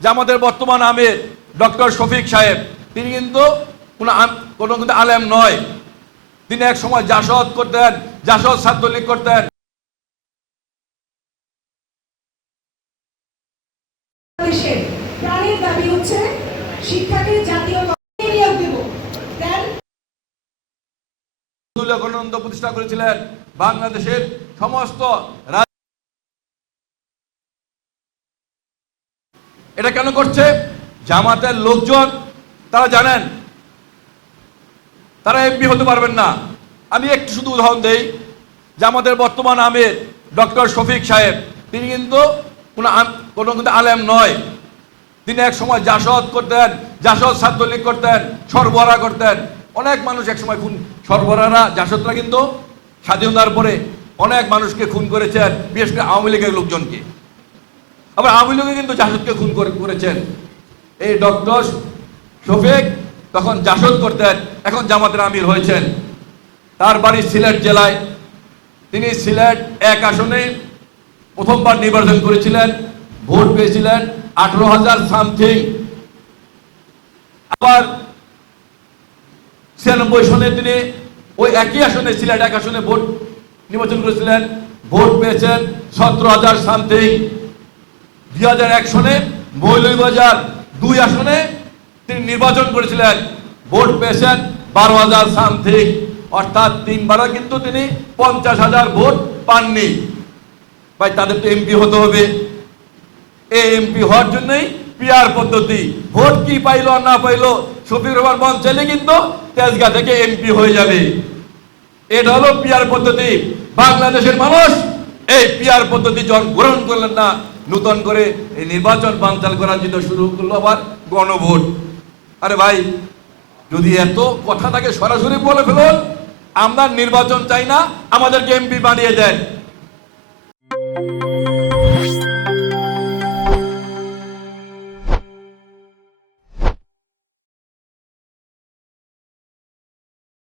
জামাতের বর্তমান আমির ডক্টর শফিক সাহেব, তিনি কিন্তু কোনো কিন্তু আলেম নয়। তিনি এক সময় জাসদ করতেন, জাসদ ছাত্রলীগ করতেন। প্রাণের দাবি হচ্ছে শিক্ষাকে জাতীয় নিয়োগ দেব। গণতন্ত্র প্রতিষ্ঠা করেছিলেন বাংলাদেশের সমস্ত। এটা কেন করছে? জামাতের লোকজন তারা জানেন তারা এমপি হতে পারবেন না। আমি একটু শুধু উদাহরণ দেই। জামাতের বর্তমান আমির ডক্টর শফিক সাহেব, তিনি কিন্তু কোনো কিন্তু আলেম নয়। তিনি এক সময় জাসদ করতেন, জাসদ ছাত্রলীগ করতেন, সরবরাহ করতেন। অনেক মানুষ এক সময় সরবরাহরা জাসদরা কিন্তু স্বাধীনতার পরে অনেক মানুষকে খুন করেছেন, বিশেষ করে আওয়ামী লীগের লোকজনকে। আবার আওয়ামী লীগে কিন্তু জাসদকে খুন করেছেন। এই ডক্টর শফিক তখন জাসদ করতেন, এখন জামাতের আমির হয়েছেন। তার বাড়ি সিলেট জেলায়। তিনি সিলেট 1 আসনে প্রথমবার নির্বাচন করেছিলেন, ভোট পেয়েছিলেন 18,000 সামথিং। আবার 96 সনে তিনি ওই একই আসনে, সিলেট 1 আসনে ভোট নির্বাচন করেছিলেন, ভোট পেয়েছেন 17,000 সামথিং। 2001 সনে মৌলভীবাজার 2 আসনে তিনি নির্বাচন করেছিলেন, ভোট পেয়েছেন 12,000 সামথিং। অর্থাৎ 3বারও কিন্তু তিনি 50,000 ভোট পাননি। ভাই, তাদের তো এমপি হতে হবে। এই এমপি হওয়ার জন্যই পিআর পদ্ধতি। ভোট কি পাইলো আর না পাইলো, শফিকুর রহমান মন চাইলে কিন্তু তেজগাঁ থেকে এমপি হয়ে যাবে। এটা হলো পিআর পদ্ধতি। বাংলাদেশের মানুষ এই পিআর পদ্ধতি যখন গ্রহণ করলেন না, নতুন করে এই নির্বাচন বানচাল করার জন্য শুরু করলো আবার গণভোট। আরে ভাই, যদি এত কথা থাকে সরাসরি বলে ফেলুন, আমরা নির্বাচন চাই না, আমাদেরকে এমপি বানিয়ে দেন।